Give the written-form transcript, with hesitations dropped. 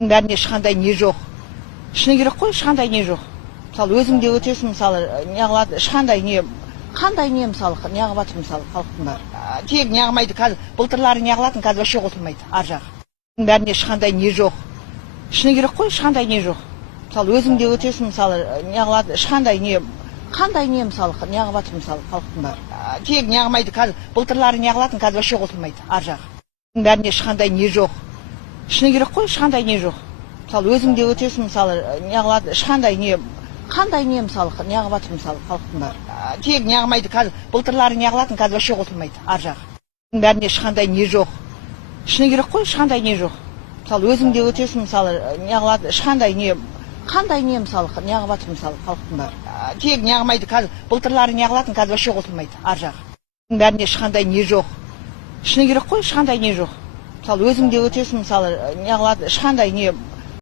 бәріне ешқандай не жоқ. Шыны керек қой, ешқандай не жоқ. Мысалы, өзіңде өтесің, мысалы, неғылады, ешқандай не, қандай не, мысалы, неғып жатыр, мысалы, халықтың бәрі. Тек неғылмайды, қазір былтырлары неғылатын, қазір вообще қосылмайды, ар жағы. Бәріне ешқандай не жоқ. Шыны керек қой, ешқандай не жоқ. Мысалы, өзіңде өтесің, мысалы, неғылады, ешқандай не, қандай не, мысалы, неғып жатыр, мысалы, халықтың бәрі. Тек неғылмайды, қазір былтырлары неғылатын, қазір вообще қосылмайды, ар жағы. Бәріне ешқандай не жоқ. Шыны керек қой, ешқандай не жоқ. Мысалы, өзіңде өтесің, мысалы, неғылады, ешқандай не, қандай не, мысалы, неғып жатыр, мысалы, халықтың бәрі. Тек неғылмайды, қазір былтырлары неғылатын, қазір вообще қосылмайды, ар жағы. Бәріне ешқандай не жоқ. Шыны керек қой, ешқандай не жоқ. Мысалы, өзіңде өтесің, мысалы, неғылады, ешқандай не, қандай не, мысалы, неғып жатыр, мысалы, халықтың бәрі. Тек неғылмайды, қазір былтырлары неғылатын, қазір вообще қосылмайды, ар жағы. Бәріне ешқандай не жоқ. Шыны керек қой, ешқандай не жоқ. Мысалы, өзіңде өтесің, мысалы, неғылады, ешқандай не,